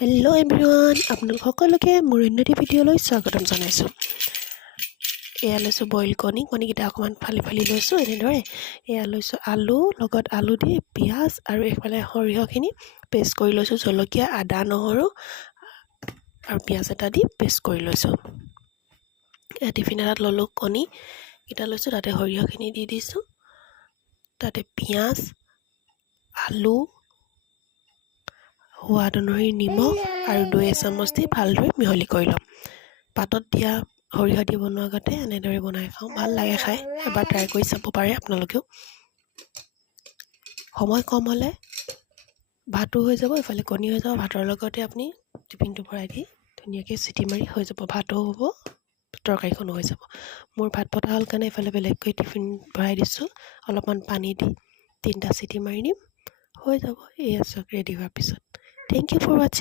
Hello' everyone, আপোনালোক সকলোকে মোৰ উন্নতি ভিডিঅ'লৈ স্বাগতম জনাইছোঁ। এয়া লৈছোঁ বইল কণীকেইটা অকণমান ফালি লৈছোঁ। এনেদৰে এয়া লৈছোঁ আলু, লগত আলু দি পিঁয়াজ আৰু এইফালে সৰিয়হখিনি পেষ্ট কৰি লৈছোঁ। জলকীয়া, আদা, নহৰু আৰু পিঁয়াজ এটা দি পেষ্ট কৰি লৈছোঁ। এয়া টিফিন এটাত ল'লোঁ, কণীকেইটা লৈছোঁ, তাতে সৰিয়হখিনি দি দিছোঁ। তাতে পিঁয়াজ, আলু, সোৱাদ অনুসৰি নিমখ আৰু 2 চামুচ দি ভালদৰে মিহলি কৰি ল'ম। পাতত দিয়া সৰিয়হ দি বনোৱাৰ আগতে এনেদৰে বনাই খাওঁ, ভাল লাগে খাই। এবাৰ ট্ৰাই কৰি চাব পাৰে আপোনালোকেও। সময় কম হ'লে ভাতো হৈ যাব, ইফালে কণী হৈ যাব। ভাতৰ লগতে আপুনি টিফিনটো ভৰাই দি ধুনীয়াকৈ চিটি মাৰি হৈ যাব। ভাতো হ'ব, তৰকাৰীখনো হৈ যাব। মোৰ ভাত পতা হ'ল কাৰণে ইফালে বেলেগকৈ টিফিন ভৰাই দিছোঁ। অলপমান পানী দি 3টা চিটি মাৰি দিম, হৈ যাব। এয়া চাওক ৰেডি হোৱাৰ পিছত। Thank you for watching.